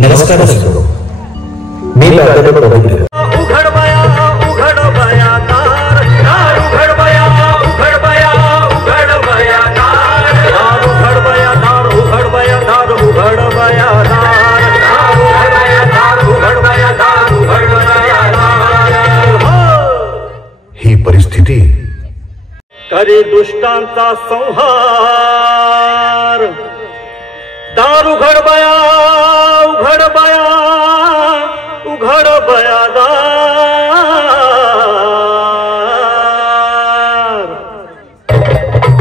नमस्कार मित्रो, मी प्राध्यापक पवित्र. उघड बया दार, दार उघड बया दार, उघड बया दार, दार उघड बया दार, उघड बया दार, उघड बया दार, दार उघड बया दार, उघड बया दार. ही परिस्थिती करी दुष्टांचा संहार. दार उघड बया दार,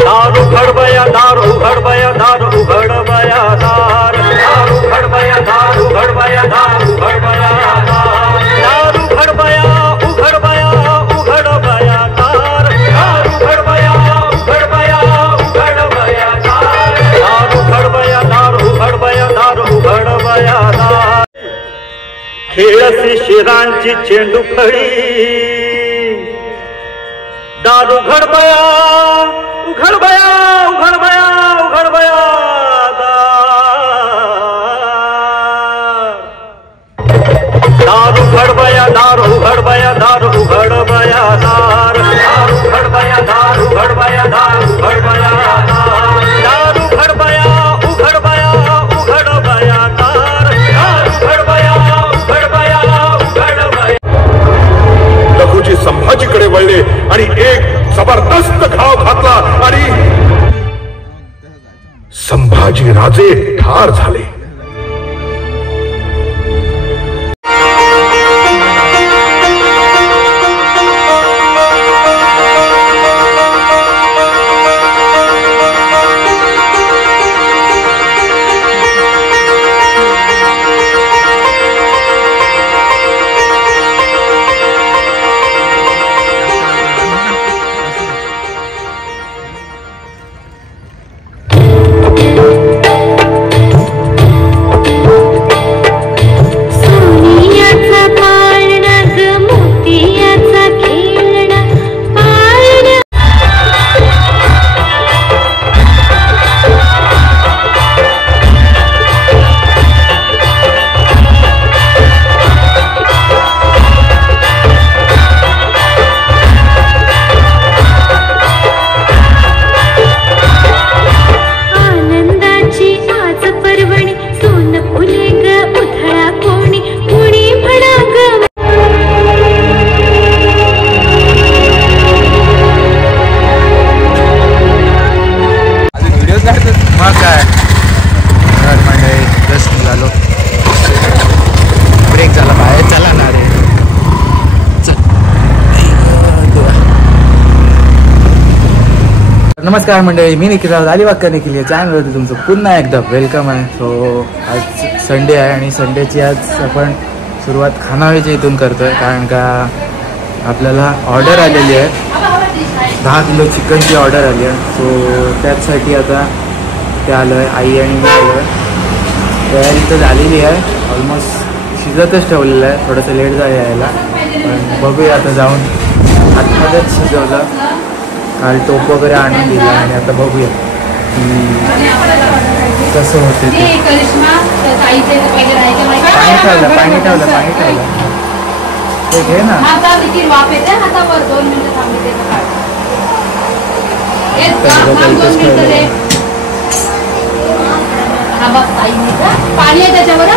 दार उघड बया दार, उघड बया दार, उघड बया दार, दार उघड बया दार, उघड बया दार, उघड बया दार, दार उघड बया दार, उघड बया दार, दार उघड बया दार, दार उघड बया दार, उघड बया दार, उघड बया दार. खेळसी शिरांची चेंडू फळी. दार उघड बया दार, दार उघड बया दार, उघड बया दार, उघड बया दार, दार उघड बया दार, उघड बया दार, उघड बया दार, दार उघड बया दार, उघड बया दार. लखुजी संभाजीकडे वळले आणि एक जबरदस्त घाव घातला आणि संभाजी राजे ठार झाले. नमस्कार मंडळी, मी निखिल राव अलिबाग निखिल या चॅनलवरती तुमचं पुन्हा एकदा वेलकम आहे. सो आज संडे आहे आणि संडेची आज आपण सुरुवात खानावळीच्या इथून करतोय, कारण का आपल्याला ऑर्डर आलेली आहे. 10 किलो चिकनची ऑर्डर आली आहे. सो त्याचसाठी आता ते आलो आहे. आई आणि मी आलो आहे. तयारी तर झालेली आहे, ऑलमोस्ट शिजतच ठेवलेलं आहे. थोडंसं लेट झालं यायला, पण बघूया आता जाऊन. आतमध्येच शिजवलं, काल टोप वगैरे आणून दिला आणि आता बघूया कसं होते ते. पाणी ठेवलं ते घे ना. पाणी आहे त्याच्यावर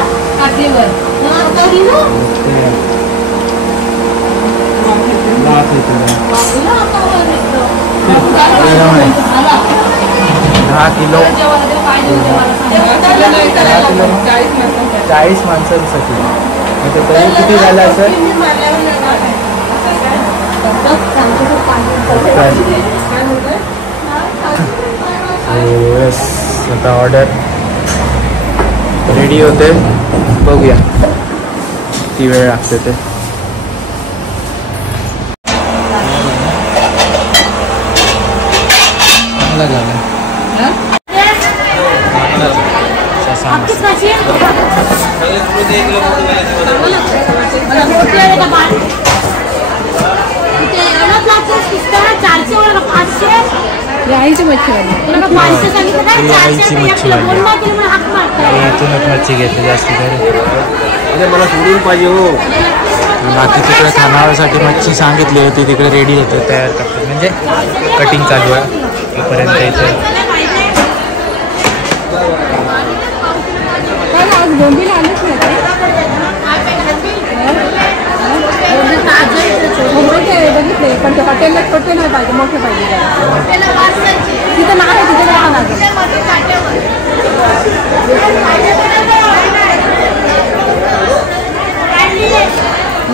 किलो 40 माणसांसाठी. म्हणजे तरी किती झालं असेल? आता ऑर्डर रेडी होते, बघूया किती वेळ लागते ते. आईची मच्छीवाली ही आईची मच्छीवाली. इथूनच मच्छी घेतली जास्त तर. मला सोडून पाहिजे हो. बाकी तिकडे खानावळसाठी मच्छी सांगितली होती, तिकडे रेडी होतं, तयार करतात, म्हणजे कटिंग चालू आहे तोपर्यंत इथे. आज बोंबीला आलेच नाही बघितले, पण ते हॉटेलला छोटे नाही पाहिजे, मोठे पाहिजे. तिथं नाही, तिथे जावं लागेल.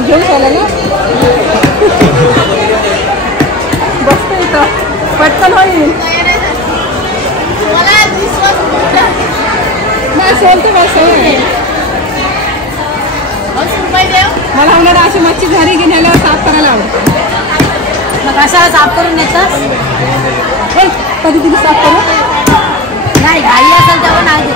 घेऊन चालला ना बसतो इथं, पटकन होईल. नाही सोलते बस. मला होणार अशी मच्छी घरी घेण्याला साफ करायला आवडतं. मग कशाला साफ करून नेतात? कधी कधी साफ करू नाही, घाई असेल तेव्हा नाही.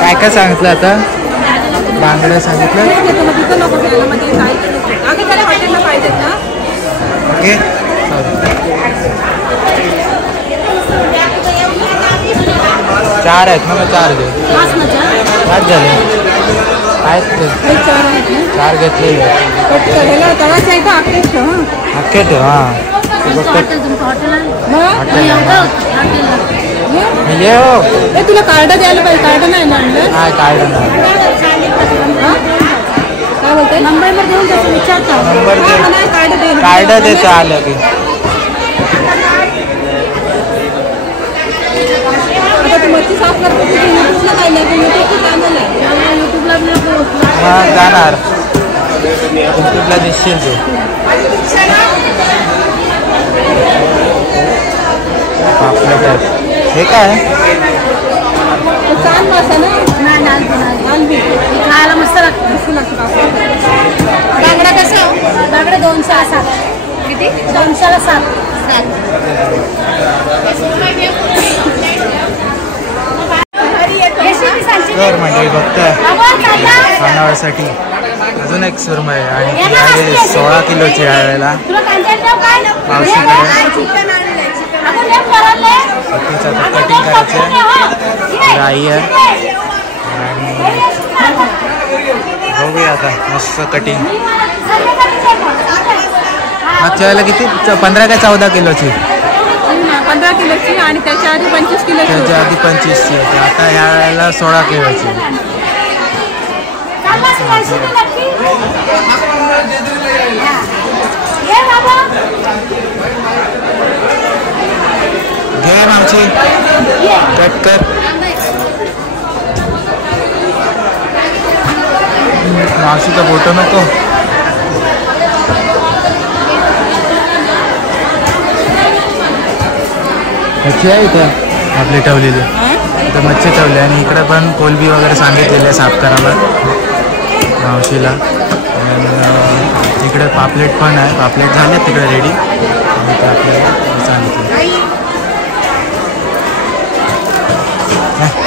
काय काय सांगितलं आता? बांगड्या सांगितलं. ओके, चार आहेत ना, मग 4 घे. 5 झाले आहेत, 4 घेतलेले. अख्खे ठेव. हां ये हो, तुला कार्ड द्यायला पाहिजे. कार्ड नाही ना आणलं? हा, कार्ड नाही. काय बोलते? नंबर देऊन त्याचं विचारतो. कार्ड देतो आलं की. आता तू मच्छी साफ करतो, युट्यूबला काय नाही, युट्यूबचं चॅनल आहे. युट्यूबला हां जाणार, युट्यूबला दिसशील तू. पापलेट आहेत. हे काय छान मासा ना, खायला मस्त लागतं. बांगडा कसा? बांगडा 207. किती? 207. तर मंडळी बघताय खानावळसाठी अजून एक सुरमई आहे, आणि ती आहे 16 किलोची यावेळेला मावशीकडे. तिचं आता कटिंग करायचं आहे, राई आहे, आणि बघूया आता मस्त कटिंग. मागच्या वेळेला किती? 15 का 14 किलोची? 15 किलोची, आणि त्याच्या आधी 25 किलोची. त्याच्या आधी 25ची होती, आता ह्या वेळेला 16 किलोची. घे मावशी, कट कर. मावशीचा फोटो नको. मच्छी आहे इथं आपली ठेवलेली, इथं मच्छी ठेवली, आणि इकडे पण कोलबी वगैरे सांगितलेले साफ करायला मावशीला. इकडे पापलेट पण आहे, पापलेट झाले तिकडे रेडी, आणि ते आपल्याला सांगितलं.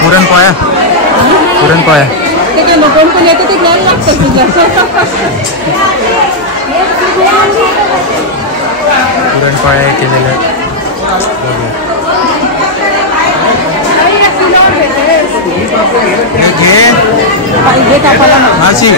पुरणपोळ्या, पुरणपोळ्या कोण येतं ते ज्ञान लागतं तुझं. पुरणपोळ्या केलेल्या आहेत. घे पाहिजे कापाला मावशी.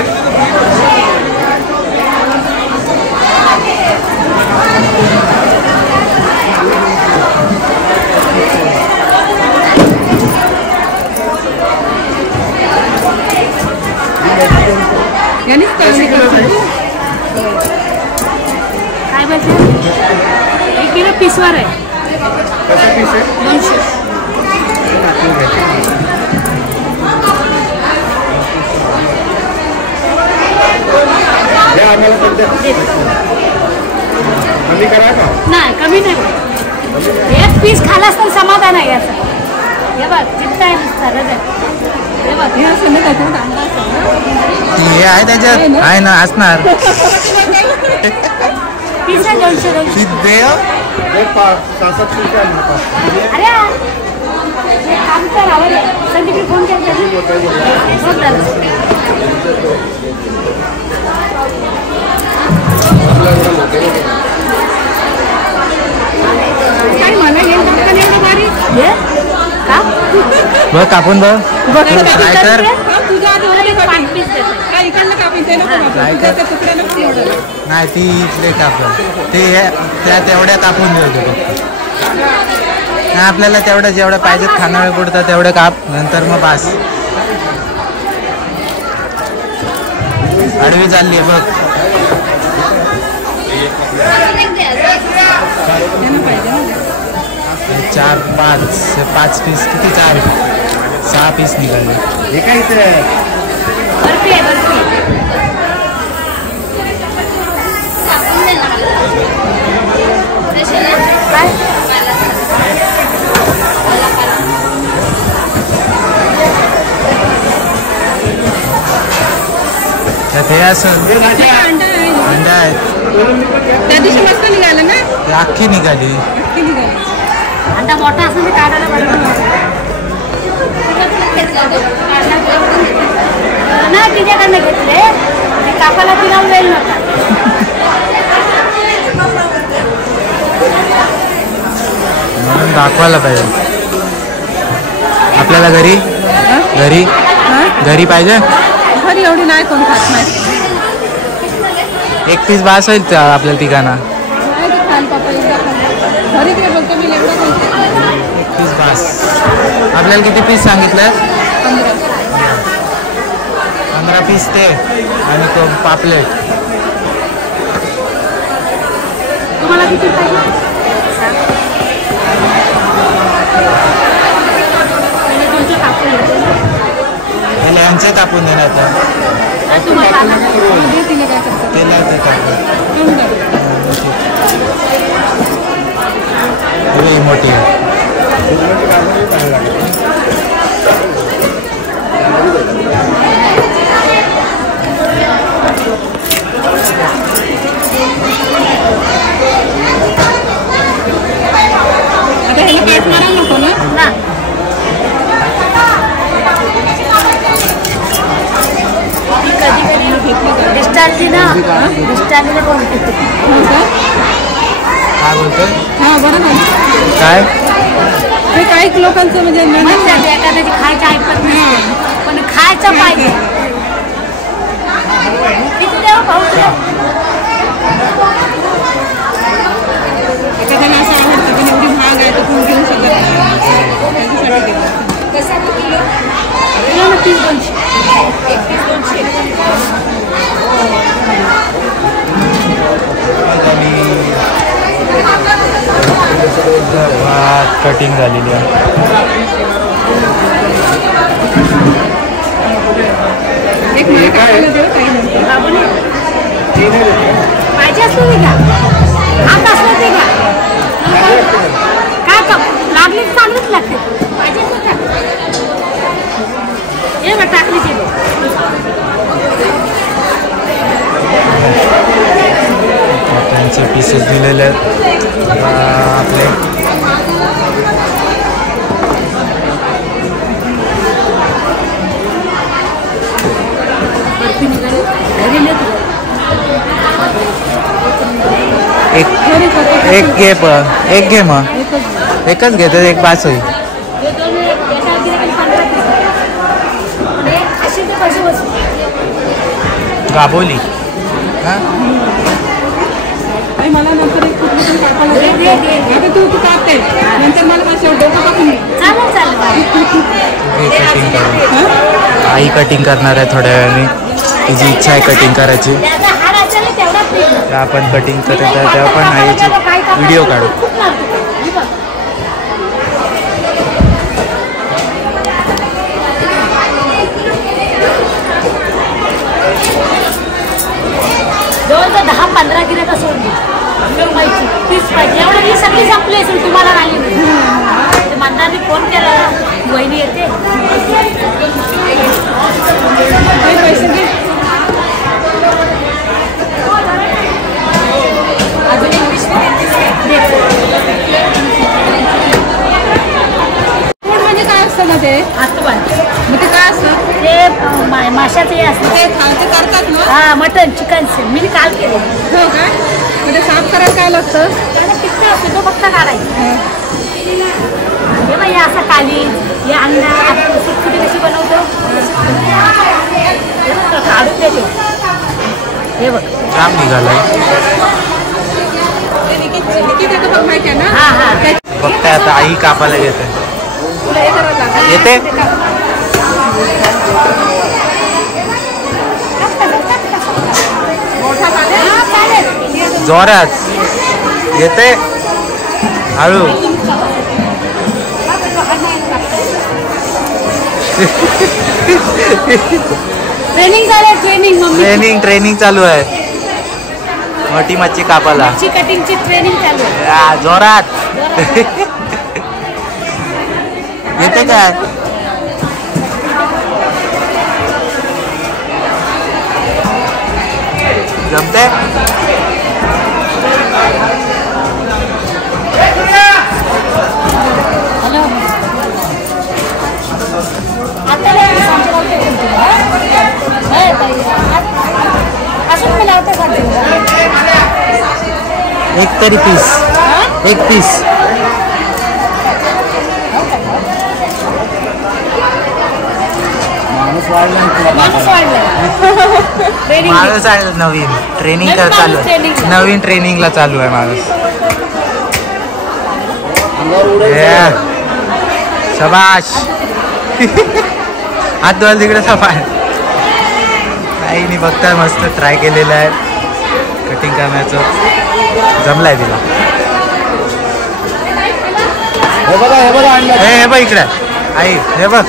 काय पाहिजे? 1 किलो पिसवर आहे. कसं पीस आहे? 200. आम्हाला कमी करा का? नाही, कमी नाही. एक पीस खालास तर खरंच आहे. हे बघ, हे आहे त्याच्यात आहे ना असणार. पीस आहे 200. दे अरे एक काम कर, आवडे संदीपने फोन केला. काय मला हे कंपनी एवढी भारी हे का बघ कापून बघ. बघ काय कर तुझ्या आधी 5 पीस देते. काय इकडलं कापून ते नको बाबा. काय तुझ्या कर त्या तुकड्याला एवढं. नाही ती इथले कापून ते त्या तेवढ्या कापून देतो फक्त. नाही आपल्याला तेवढं जेवढं पाहिजेत खानावळ पुरतं तेवढं काप नंतर मग बास. आडवी चालली आहे बघ. 4 5 पीस किती 4 6 पीस निघाले. हे काय ते बर्फी आहे बर्फी. काय हे असं अंडा आहेत. त्या दिवशी मस्त निघालं ना. ते अख्खी निघाली. अंडा मोठा असून ते काढायला बरं नाही. तिच्याकडनं घेतले ते कापाला तिला वेळ नव्हता. म्हणून दाखवायला पाहिजे आपल्याला. घरी घरी घरी पाहिजे. घरी एवढी नाही कोण खात नाही. एक पीस बास होईल आपल्याला तिघांना. नाही ते खाल पप्पा एकदा खाल्लं. घरी काय बोलतो मी एवढं कोण खात नाही. एक पीस बास. आपल्याला किती पीस सांगितलं? 15 पीस ते आणि तो पापलेट. तुम्हाला किती पाहिजे? तुमचं कापून पहिले यांचे कापून देणार तर तुम्हाला दे तिने काय करतो. केलं ते कापून. घेऊन जा. ही मोठी आहे. आता ह्याला काट मारायला नको ना. ना कधी कधी डिस्चार्जला कोण हो का? काय बोलतोय? हा बरोबर. काय हे काही लोकांचं म्हणजे म्हणतात एखाद्याची खायचं ऐकत नाही पण खायचं पाहिजे. किती देऊ भाऊ? एखाद्याला असं आवडतं पण एवढी महाग आहे तर कोण घेऊ शकत नाही. त्याच्यासाठी घेतो. कसं किलो? किलो ना 30-200. एक पीस 200. भात कटिंग झालेली आहे. एक मला काढायला देऊ काही नंतर. पाहिजे असतो ते का हात असलं ते का काय का लागली चांगलीच लागते. पाहिजे असतं का हे बघ टाकली ते त्यांचे पीसेस दिलेले आहेत आपले. एक घे मग. एकच घेतो एक पास होईल. गाबोली मला नंतर एक कुठलं पण कापायला दे. आता तू कापते नंतर मला माझ्या डोकं कापून दे. कटिंग करू. आई कटिंग करणार आहे थोड्या वेळाने. तिची इच्छा आहे कटिंग करायची. आपण कटिंग करत आहे तेव्हा पण आईची व्हिडिओ काढू. जवळजवळ 10-15 गिऱ्हाईक सोडली. 30 पाहिजे एवढं ही सगळी संपली असेल तुम्हाला राहिली. अंदाने फोन केला वहिनी येते पैसे घे. अजून एक पिशवी म्हणजे काय असतं ना ते असतं पण मग ते काय असतं ते माशाचं हे असतं ते खायचं करतात ना हा मटन चिकन मी काल केलं हो काय मग ते साफ करायला काय लागतं त्याला पित्त असतो तो फक्त काढायचा हे बाई असं खाली हे अंडा सुटसुटी कशी बनवतो हे बघ काढून देते हे बघ जाम निघालाय तिकीट येतं बघ माहिती आहे ना हा हा फक्त आता आई कापायला घेते तुला हे करावं लागेल येते मोठा चालेल जोरात येते हळू ट्रेनिंग झालं ट्रेनिंग मम्मी ट्रेनिंग चालू आहे मोठी मच्छी कापायला मच्छी कटिंगची ट्रेनिंग चालू आहे जोरात येते काय जमते हॅलो आता असून मला आता सांगते एक तरी पीस एक पीस माणूस वाढला ट्रेनिंग माणूस आहे नवीन ट्रेनिंग नवीन चालू माणूस आहे ट्रेनिंगला. नवीन ट्रेनिंगला चालू आहे माणूस शबाश हात धुवायला तिकडे सफाय काही नाही बघताय मस्त ट्राय केलेलं आहे कटिंग करण्याचं जमलंय तिला हे बघ इकडे आई हे बघ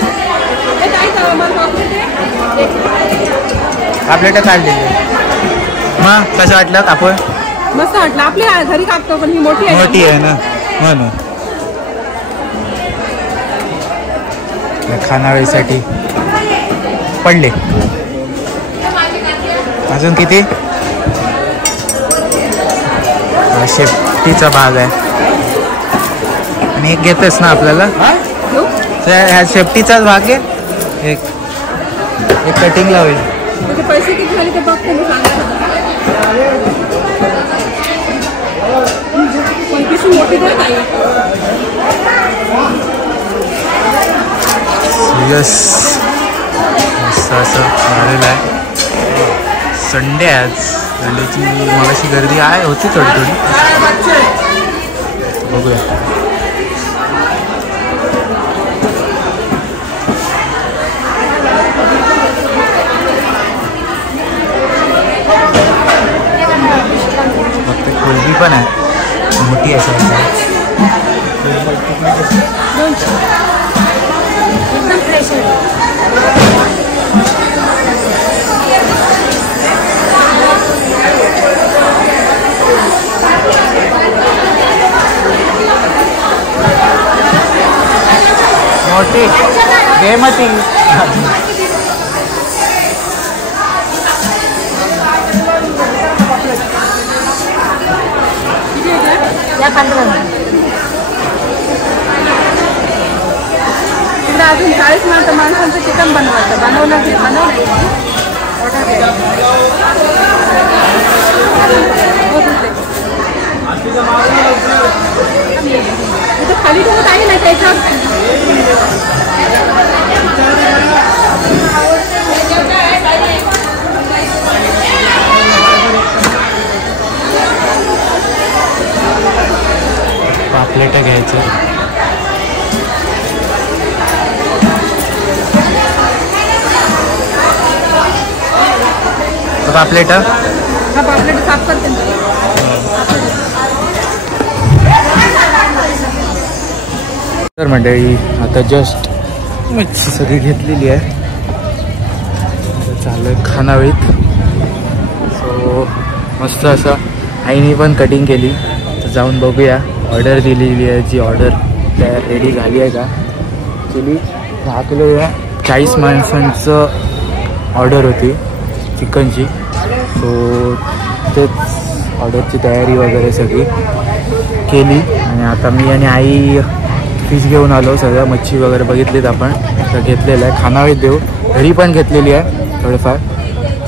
आपल्याला काढलेली मग कसं वाटलं कापून मस्त वाटलं आपल्या घरी कापतो पण ही मोठी आहे मोठी आहे ना म्हणून खानावळीसाठी पडले अजून किती हा शेपटीचा भाग आहे आणि एक घेतेस ना आपल्याला ह्या शेपटीचाच भाग आहे एक कटिंगला होईल म्हणजे पैसे किती झाले ते बघते मी सांगतो मोठी तर नाही यस मस्त असं झालेलं आहे संडे आहे आज संडेची मगाशी गर्दी आहे होती थोडी थोडी बघूया फक्त कोलबी पण आहे मोठी आहे सगळी एकदम फ्रेश आहे मोठी बेमती या 15 तिकडे अजून 40 माणसांचं चिकन बनवायचं बनवलं खाली ठेवत आहे ना त्याच्यात पापलेट घ्यायचं पापलेट हा पापलेट साफ करते तर मंडळी आता जस्ट मच्छी सगळी घेतलेली आहे चालू आहे खानावळीत सो मस्त असं आईने पण कटिंग केली तर जाऊन बघूया ऑर्डर दिलेली आहे जी ऑर्डर त्या रेडी झाली आहे का. ॲक्च्युली 10 किलो 40 माणसांचं ऑर्डर होती चिकनची. सो तेच ऑर्डरची तयारी वगैरे सगळी केली आणि आता मी आणि आई फिश घेऊन आलो. सगळ्या मच्छी वगैरे बघितलीत आपण, तर घेतलेलं आहे. खानावळीत देऊ घरी पण घेतलेली आहे थोडेफार.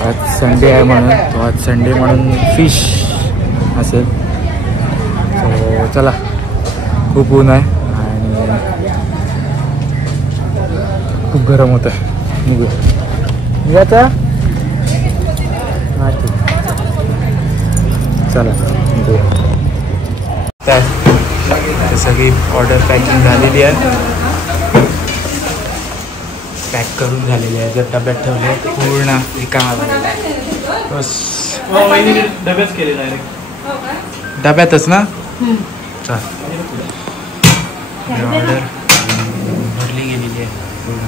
आज संडे आहे म्हणून, तो आज संडे म्हणून फिश असेल. सो चला, खूप ऊन आहे आणि खूप गरम होतं आहे. निघायचा हां ठीक, चला निघूया. तर सगळी ऑर्डर पॅकिंग झालेली आहे, पॅक करून झालेली आहे. जर डब्यात ठेवले पूर्ण रिकामा झालेला आहे. बस डब्याच केले डायरेक्ट डब्यातच ना. चल ऑर्डर भरली गेलेली आहे पूर्ण.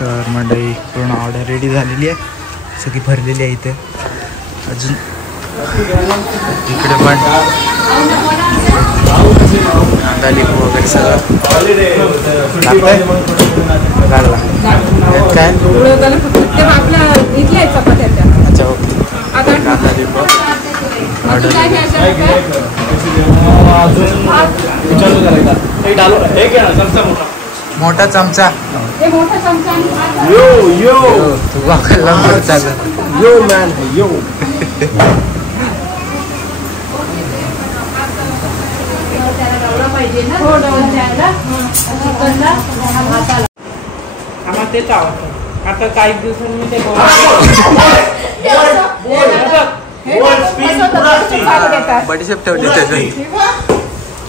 तर मंडळी पूर्ण ऑर्डर रेडी झालेली आहे, सगळी भरलेली आहे. इथे अजून इकडे पण कांदा लिंबू वगैरे सगळं लागला. काय आपल्या इथल्या चपात्या. अच्छा ओके. कांदा लिंबू ऑर्डर मोठा चमचा. तू वापरला यो मॅन यो. आम्हाला तेच आवडतं. आता काही दिवसांनी मी ते बडीशेप ठेवली त्याच्यात.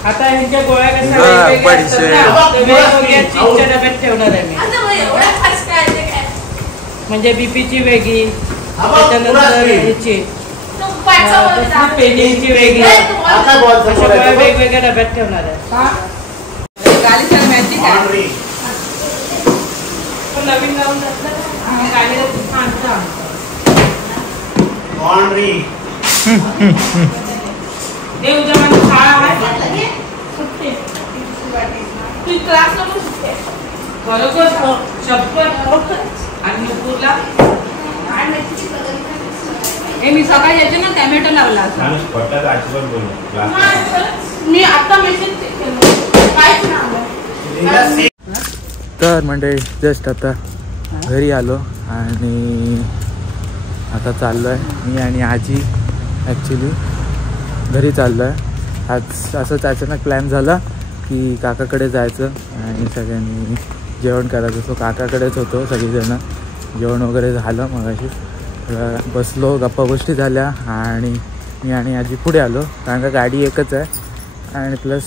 आता ह्यांच्या गोळ्या कशा वेगवेगळ्या डब्यात ठेवणार आहे मी. म्हणजे बीपीची वेगळी, त्याच्यानंतर ह्याची पेनिंगची वेगळी, अशा गोळ्या वेगवेगळ्या डब्यात ठेवणार आहे. नवीन गाऊन गाडीला ते उद्या माझी शाळा आहे सुट्टी. बरोबर शब्द आणि नुपूरला मी सकाळी यायचे ना टॅमॅटो लावला. मी आता मेसेज तर मंडळी जस्ट आता घरी आलो आणि आता चाललो आहे मी आणि आजी. ॲक्च्युली घरी चाललो आहे. आज असंच अचानक प्लॅन झाला की काकाकडे जायचं आणि सगळ्यांनी जेवण करायचं. सो काकाकडेच होतो सगळीजणं. जेवण वगैरे झालं मगाशी, बसलो, गप्पा गोष्टी झाल्या आणि मी आणि आजी पुढे आलो. कारण का गाडी एकच आहे आणि प्लस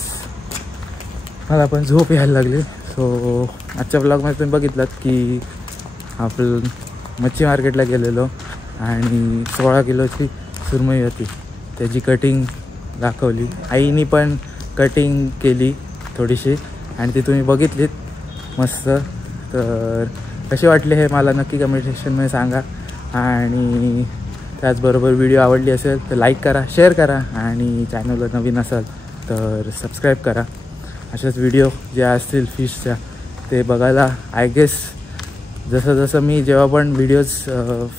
मला पण झोप यायला लागली. सो आजच्या ब्लॉगमध्ये तुम्ही बघितलात की आपण मच्छी मार्केटला गेलेलो आणि 16 किलोची सुरमई होती, त्याची कटिंग दाखवली. आईनी पण कटिंग केली थोडीशी आणि ती तुम्ही बघितलीत मस्त. तर कशी वाटली हे मला नक्की कमेंट सेक्शनमध्ये सांगा. आणि त्याचबरोबर व्हिडिओ आवडली असेल तर लाईक करा, शेअर करा आणि चॅनलला नवीन असाल तर सबस्क्राईब करा. अशाच व्हिडिओ ज्या असतील फिशच्या ते बघायला आय गेस जसं जसं मी जेव्हा पण व्हिडिओज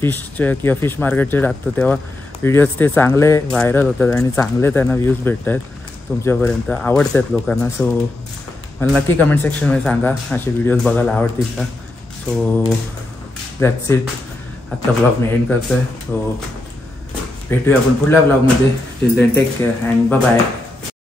फिशचे किंवा फिश मार्केटचे टाकतो तेव्हा व्हिडिओज ते चांगले व्हायरल होतात आणि चांगले त्यांना व्ह्यूज भेटत आहेत, तुमच्यापर्यंत आवडत आहेत लोकांना. सो मला नक्की कमेंट सेक्शनमध्ये सांगा असे व्हिडिओज बघायला आवडतील का. So that's it. आत्ता ब्लॉग मी एंड करतो आहे. सो भेटूया आपण पुढल्या ब्लॉगमध्ये. Till then take care and bye bye.